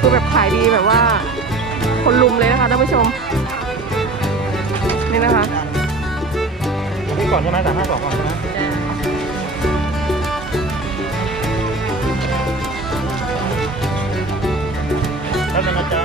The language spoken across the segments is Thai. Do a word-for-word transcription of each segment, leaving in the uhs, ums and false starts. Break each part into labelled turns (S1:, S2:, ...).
S1: คือแบบขายดีแบบว่าคนลุมเลยนะคะท่านผู้ชมนี่นะคะ
S2: พี่ก่อนใช่ไหมสามห้าสองก่อนใช่ไหมแล้วเป็นนะจ๊ะ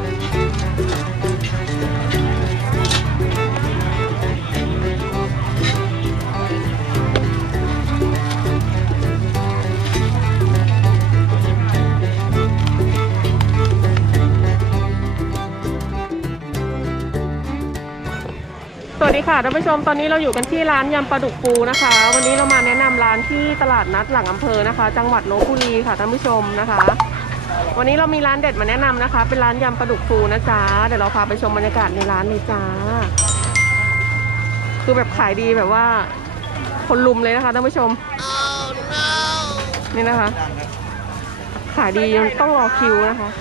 S1: สวัสดีค่ะท่านผู้ชมตอนนี้เราอยู่กันที่ร้านยำปลาดุกฟูนะคะวันนี้เรามาแนะนำร้านที่ตลาดนัดหลังอำเภอนะคะจังหวัดลพบุรีค่ะท่านผู้ชมนะคะวันนี้เรามีร้านเด็ดมาแนะนำนะคะเป็นร้านยำปลาดุกฟูนะจ๊ะเดี๋ยวเราพาไปชมบรรยากาศในร้านเลยจ้าคือแบบขายดีแบบว่าคนลุมเลยนะคะท่านผู้ชม oh, no. นี่นะคะขายดียังต้องรอคิวนะคะ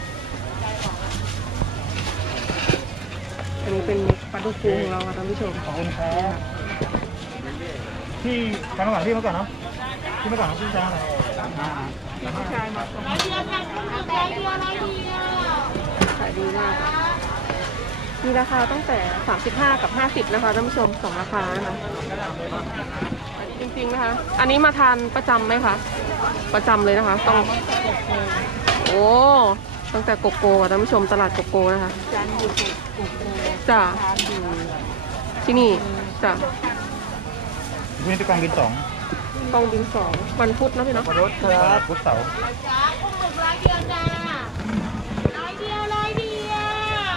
S1: อันนี้เป็นปลาดุกฟูของเราค่ะท่านผู้ชม
S2: ขอบคุณครับพี่ทางระหว่างพี่มาก่อนเนาะพี่มาก่อนนะพี่ชายอะไร
S1: พี่ชายมาก่อนร้อยเดียวค่ะร้อยเดียวร้อยเดียวขายดีมากมีราคาตั้งแต่สามสิบห้ากับห้าสิบนะคะท่านผู้ชมสองราคานะคะจริงๆนะคะอันนี้มาทานประจำไหมคะประจำเลยนะคะต้องโอ้ตั้งแต่โกโก้ท่านผู้ชมตลาดโกโก้นะคะจันอยู่โกโก้จ้ะที่นี่จ้ะ
S2: วันนี้เป็นกองบินสอง
S1: กองบินสองวันพุธนะพี่เนาะ
S2: รถครับพุธเสาร์
S3: จ้ากุ้งหมึกร้อยเดียวจ้าร้อยเดียวร้อยเดียว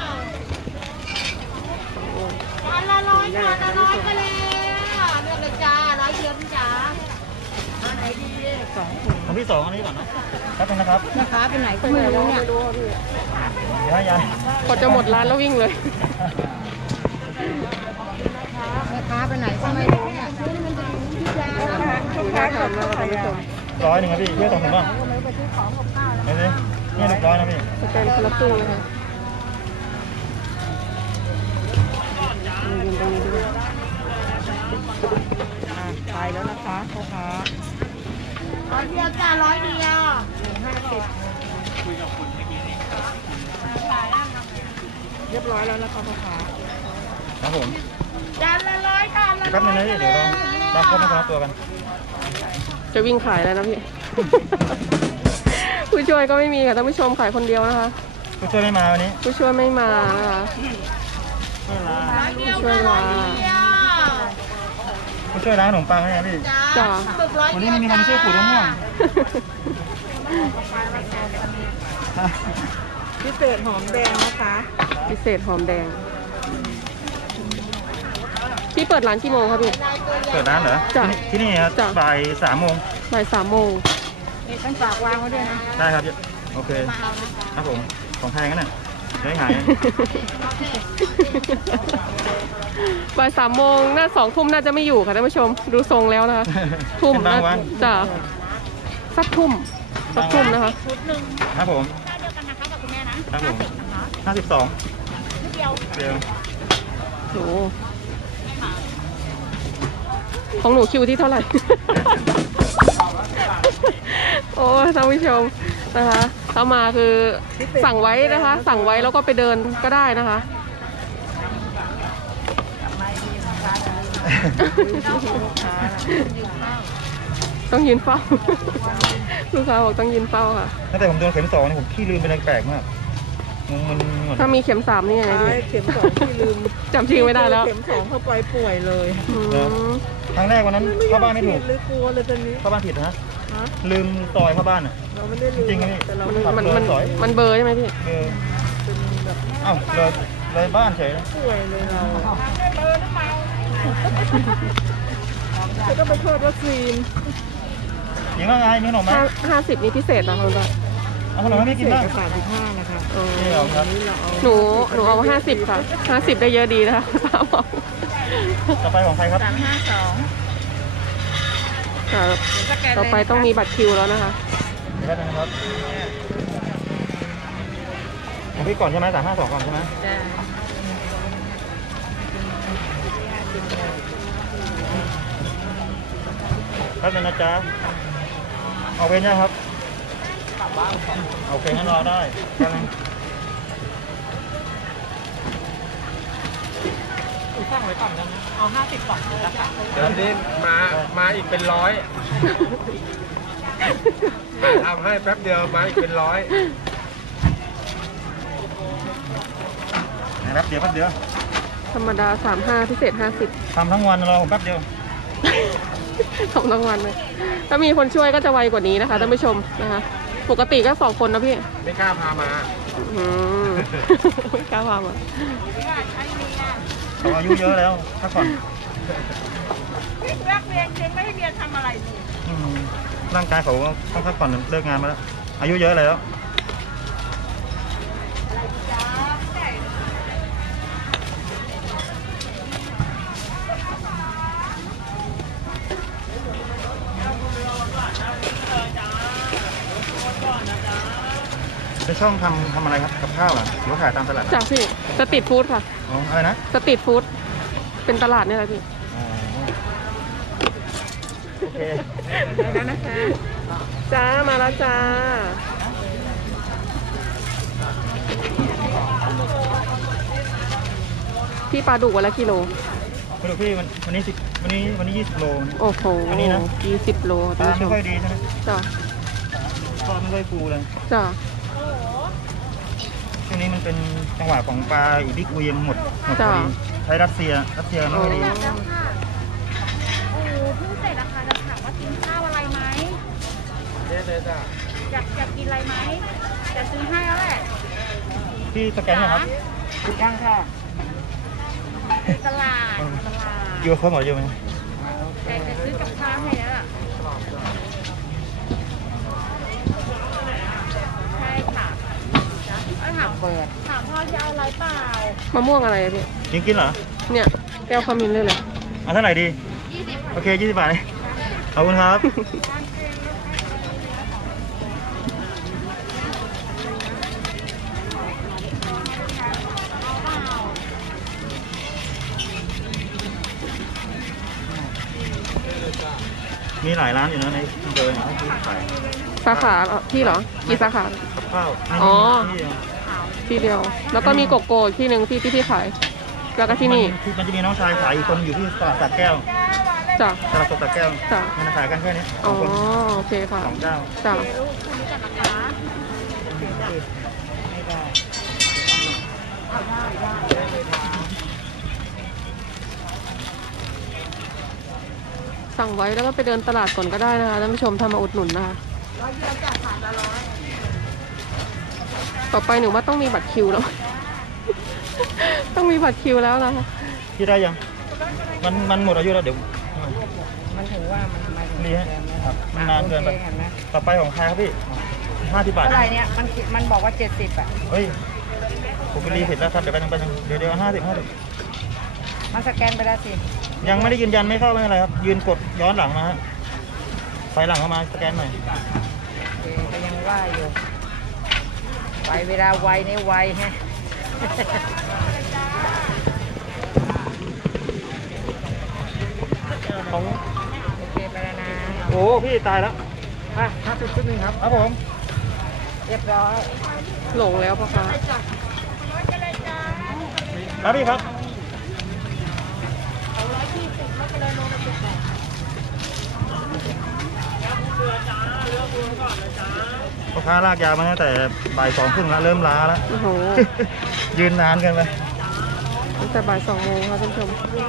S3: จานละร้อยจานละร้อยไปเลยเลือกเลยจ้าร้อยเดียวพี่จ๋าอันไหนดีสอง
S2: ของพี่สองอันนี้ก่อนนะแป๊บนึงนะครับ
S3: นะคะเป็นไหนก็ไม่รู้เนี่ย
S1: ไม่รู้พี่
S2: ยายยาย
S1: พอจะหมดร้านแล้ววิ่งเลย
S3: แม่ค้าไปไหนก็ไม่รู้เนี่ย
S1: น่าทานมากท่านผู้ชม
S2: ร้อยหนึ่งครับพี่เที่ยวสองถุงป่ะเดี๋ยวสินี่ลูกร้อยนะพี่
S1: สแกนคนละตู้นะคะยืนตรงนี้ด้วยไปแล้วนะคะพ่อค้า
S3: ร้อยเดียวจ้าร้อยเดียว
S1: ห้าสิบเรียบร้อยแล้วนะคะพ่อค้า
S2: ครับผม
S3: จานละร้อยจานละ
S2: แป๊บนึงนะพี่เดี๋ยวเราเราเข้ามาตัวกัน
S1: จะวิ่งขายแล้วนะพี่ ผู้ช่วยก็ไม่มีค่ะท่านผู้ชมขายคนเดียวนะคะ
S2: ผู้ช่วยไม่มาวันนี้
S1: ผู้ช่วยไม่มานะคะผู้ช่วยลา
S2: ผู้ช่วยร้านขนมปังใช่ไหมพี่
S1: จ้า
S2: วันนี้ไม่มีใครมาช่วยขูดมะม่วง
S1: พิเศษหอมแดงนะคะพิเศษหอมแดงพี่เปิดร้านกี่โมงครับพี่
S2: เปิดร้านเหรอที่นี่ครับบ่ายสามโมง
S1: บ่ายสามโมง
S3: นี่ต้องฝากวางไว้ด้วยนะ
S2: ได้ครับโอเคครับผมของแพงกันน่ะได้หาย
S1: บ่ายสามโมงน่าสองทุ่มน่าจะไม่อยู่ค่ะท่านผู้ชมดูทรงแล้วนะคะทุ่มน่าจะสักทุ่มสักทุ่มนะคะ
S3: ชุดหนึ่ง
S2: ครับผม
S3: เดียวกันนะคะกับคุณแม่นะครับ
S2: ผมห้าสิบสอง
S3: เดียว
S2: เดียว
S1: โอ้ของหนูคิวที่เท่าไหร่ โอ้ท่านผู้ชมนะคะถ้ามาคือสั่งไว้นะคะสั่งไว้แล้วก็ไปเดินก็ได้นะคะต้องยืนเฝ้าลูกค้าบอกต้องยืนเฝ้าค่ะ
S2: ตั้งแต่ผมโดนเข็มสองนี่ผมขี้ลืมเป็นอะไรแปลกมากมัน
S1: ถ้ามีเข็มสามนี่ไง
S4: เข็มสองที่ลืม
S1: จำชื่อไม่ได้แล้ว
S4: เข็มสองเข้าไปป่วยเลย
S2: ครั้งแรกวันนั้นเข้าบ้านไม่ถูก
S4: หรือกลัวเลยตอนนี้
S2: เข้าบ้านผิดนะลืมซอยเข้าบ้านอ่ะ
S4: เราไม่ได้ลืม
S2: จริงๆ
S4: แต่เรา
S1: มันมันมันเบอร์ใช่ไหมพี่
S2: เบอร์อ้าวเลยเลยบ้านเฉย
S4: ป่วยเลยเราจะต้องไปโทษวัคซีน
S2: หญิงว่าไงมีขนมไหม
S1: ห้าสิบนี่พิเศษนะคุณป้า
S2: เอาขนมไม่กินบ้าง
S4: สามสิบห้านะคะ
S1: หนูหนูเอาห้าสิบค่ะห้าสิบได้เยอะดีนะคะป้าบอก
S2: ต่อไปของใครครับ
S3: สามห้าสอง
S1: ต่อไปต้องมีบัตรคิวแล้วนะคะ
S2: ได้นะครับของพี่ก่อนใช่ไหมสามห้าสองก่อนใช่ไหมแป๊บนึงนะจ๊ะเอาเว้นนะครับโอเคงั้นรอได้แค่นั้น
S4: สั่งไว้ก่อนนะเอาห้าสิบสองเลยละค่ะ
S5: เดี๋ยวนี้มามาอีกเป็นร้อยทำให้แป๊บเดียวมาอีกเป็นร้อย
S2: แป๊บเดียวแป๊บเดียว
S1: ธรรมดาสามห้าพิเศษห้าสิบ
S2: ทำทั้งวันรอผมแป๊บเดียว
S1: สองรางวัลเลยถ้ามีคนช่วยก็จะไวกว่านี้นะคะท่านผู้ชมนะคะ ปกติก็สองคนนะพี่
S5: ไม่กล้าพามา
S1: อืม ไม่กล้าพามา
S2: เขาอายุเยอะแล้วพักผ่อน
S3: แรกเรียนจริงไม่ให้เรียนทำอะไรเลย
S2: อืมร่างกายเขาก็ต้องพักผ่อนเลิกงานมาแล้ว อายุเยอะแล้ว เป็นช่องทำทำอะไรครับกับข้าวเหรอหรือว่าขายตามตลาด
S1: จากพี่สตรีทฟู้ดค่ะ
S2: อ๋ออะไรนะ
S1: สตรีทฟู้ดเป็นตลาดนี่แหละพี่
S2: อ๋อโอเค
S1: แล้วนะคะจ้ามาแล้วจ้าพี่ปลาดุกวันละกิโล
S2: คุณดูพี่วันวันนี้สิบวันนี้วันนี้ยี่สิบโล
S1: โอ้โห
S2: อันนี้นะ
S1: ยี่สิบโล
S2: ปลา
S1: ท่านผู้ช
S2: ไม่
S1: ม
S2: ค่อยดีใช่ไหม
S1: จ้า
S2: ปลาไม่ค่อยฟูเลย
S1: จ้า
S2: ช่วงนี้มันเป็นจังหวะของปลาอีบิกเวียมหมดหมดพอดีใช้รัสเซียรัสเซียไม่ค่อยดี
S3: โอ้เพิ่งเสร็จราคาจะถามว่ากินข้าวอะไรไหม
S5: เจ๊เจ๊จ้ะ
S3: อยากอยากกินอะไรไหมจะซื้อให้แล้วแหละ
S2: พี่สแกนยังครับ
S4: ยังค่ะ
S3: ตลาดตลาด
S2: อยู่กับเขาหมดอยู่ไหม
S3: แต่จะซื้อกับข้าวให้แล้วล่ะใช่ค่ะแล้วถามเปิดถามพ่อจะเอาอะไรเปล่าม
S1: ะม่วงอะไรอะพี่
S2: กินกินเหรอ
S1: เนี่ยแก้วขมิ้นเลยเลย
S2: เอาเท่าไหร่ดีโอเคยี่สิบบาทเลยขอบคุณครับ มีหลายร้านอยู่นะในเดินที่ขาย
S1: สาขาเหรอพี่เหรอกี่สาขา
S2: กับข้าว
S1: อ๋อ
S2: ที่
S1: ที่เดียว แล้วก็มีโกโก้อีกที่หนึ่งที่ที่พี่ขาย แล้วก็ที่นี่
S2: มันมันจะมีน้องชายขายอีกคนอยู่ที่ตลาดสระแก้ว
S1: จ้ะ
S2: ตลาดสดสระแก้ว
S1: จ้ะ
S2: มันขายกันแค่นี้ส
S1: อ๋
S2: อ
S1: อง
S2: คน
S1: โอเคค่ะ
S2: สองเจ้า
S1: จ้ะสั่งไว้แล้วก็ไปเดินตลาดก่อนก็ได้นะคะท่านผู้ชมทำมาอุดหนุนนะคะต่อไปหนูว่าต้องมีบัตรคิวแล้ว ต้องมีบัตรคิวแล้วนะคะ
S2: ที่ได้ยัง มันมันหมดอายุแล้วเดี๋ยว
S4: มันถือว่ามันมาถึง
S2: นี่ฮะครับมันนานเกินไป
S4: เห็นไหม
S2: ต่อไปของใครครับพี่ห้าสิบบาท
S4: เท่าไหร่เนี่ยมันมันบอกว่าเจ็ดสิบอ่ะ
S2: เฮ้ยผมไปรีเสร็จแล้วครับเดี๋ยวไปนึงไปนึงเดี๋ยวเดี๋ยวห้าสิบห้าสิบ
S4: มันสแกนไปแล้วสิ
S2: ยังไม่ได้ยืนยันไม่เข้าไม่เป็นไรครับ ยืนกดย้อนหลังมาฮะไฟหลังเข้ามาสแกนหน่อย
S4: เออก็ยังว่าอยู่ไวเวลาไวนี่ไวฮะ
S2: ของ
S4: โอเคไปแล้วนะ
S2: โอ้พี่ตายแล้วอ่ะห้าสิบชุดหนึ่งครับครับผม
S4: เรียบร้อย
S1: หลงแล้วพ่อค้า
S2: ครับพี่ครับพ่อค้าลากยาวมาตั้งแต่บ่ายสองครึ่งแล้วเริ่มล้าแล้ว
S1: โอ้โห
S2: ยืนนานเกินไป
S1: ตั้งแต่บ่ายสองโมงค่ะท่านผู้ชม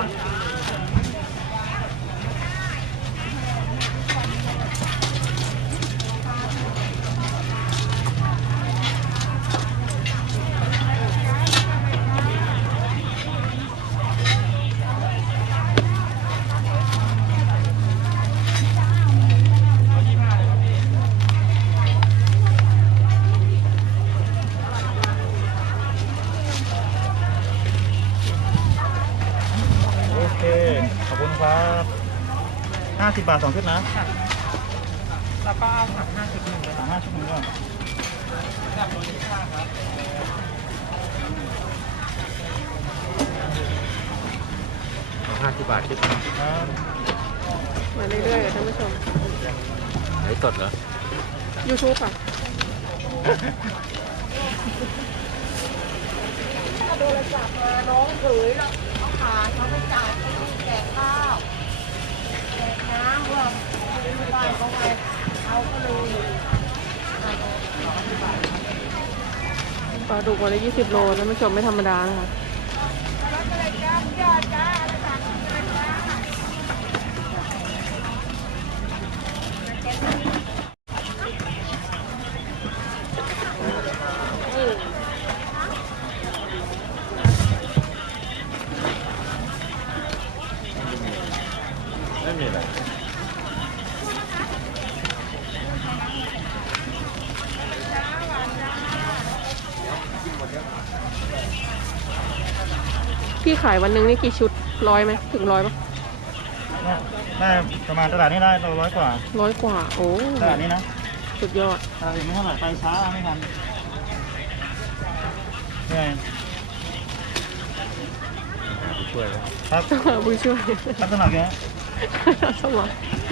S2: โอเคขอบคุณครับห้าสิบบาทสองชุดนะ
S4: แล้วก็เอาผักห้าสิบหนึ่งเลย
S2: สามห้าชุดหนึงก็
S5: ห้าสิบบาทคิด
S2: ครับ
S1: มาเรื่อยๆค่ะท่านผู้ชม
S5: ไหนสดเหรอ
S1: YouTube ค่ะ
S3: ถ้าโดนจับมาน้องเขยแล้วเขาขาดเขาไปจ่ายไปแจกข้าวแจกน้ำว่าไม่ได้เขาไงเอาก็เลย
S1: ปลาดุกวันละยี่สิบโลท่านผู้ชมไม่ธรรมดานะคะ
S5: ไม่มีอะไร
S1: พี่ขายวันหนึงนี่กี่ชุดร้อยไหมถึงร้อยปะ
S2: ได้ประมาณตลาดนี้ได้เราร้อยกว่า
S1: ร้อยกว่า โอ้
S2: ตลาดนี้นะ
S1: สุดยอด
S2: ตลาดอื่นไม่เท่าไหร่ไปช้าไม่ทันเหนื่อย
S5: ช่วย
S2: ครับ
S1: ผู้ช่วย
S2: รับสมัครเยอะ
S1: สมัคร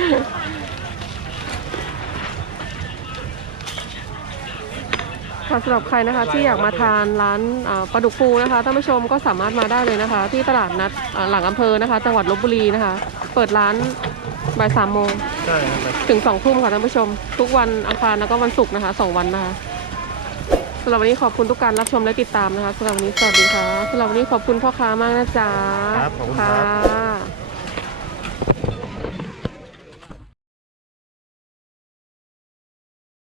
S1: ค่ะสำหรับใครนะคะที่อยากมาทานร้านอ่าปลาดุกฟูนะคะท่านผู้ชมก็สามารถมาได้เลยนะคะ ที่ตลาดนัดอ่าหลังอำเภอนะคะ จังหวัดลบบุรีนะคะ เปิดร้านบ่ายสามโมง
S2: ใช่ครับ
S1: ถึงสองทุ่มค่ะท่านผู้ชม ทุกวันอังคารแล้วก็วันศุกร์นะคะสองวันนะคะสำหรับวันนี้ขอบคุณทุกการรับชมและติดตามนะคะสำหรับวันนี้สวัสดีค่ะสำหรับวันนี้ขอบคุณพ่อค้ามากนะจ๊ะ
S2: ครับขอบคุณครับ
S1: ค่ะ